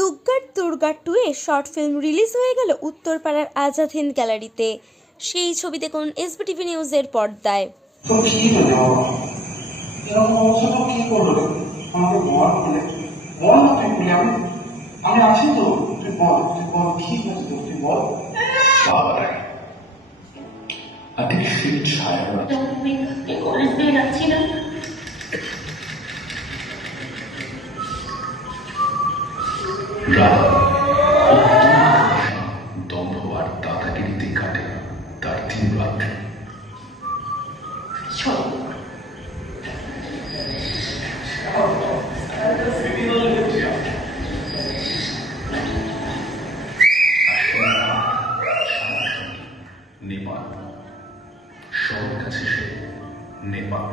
দুগ্গার দুর্গা 2 এর short film release হয়ে গেল উত্তরপাড়ার আজাদ হিন্দ গ্যালারিতে। সেই ছবি দেখুন এসবিটিভি নিউজের পর্দায়। দ্বন্দ্ব আর দাদাগিরিতে কাটে তার দিন রাত। নেপাল সবার কাছে সে নেপাল।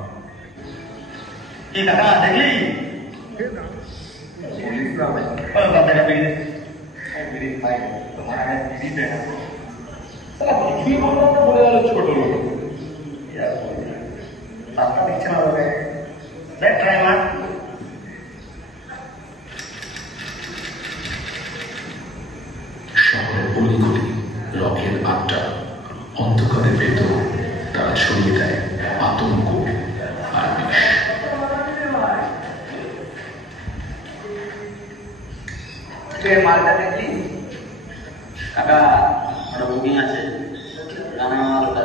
কি কাকা দেখলি ছোট লোক দিচ্ছে না দেখ ট্রাই মার। শহরের অলিগলি রকের আড্ডা, অন্ধকারের ভেতর তারা ছড়িয়ে দেয় আতঙ্ক আর বিষ। মালটা দেখলি কাকা, ওটা বুকিং আছে রানা মালটা।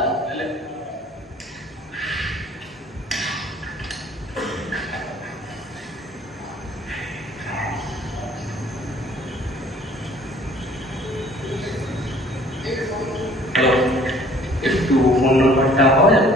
একটু ফোন নাম্বারটা পাওয়া যাবে?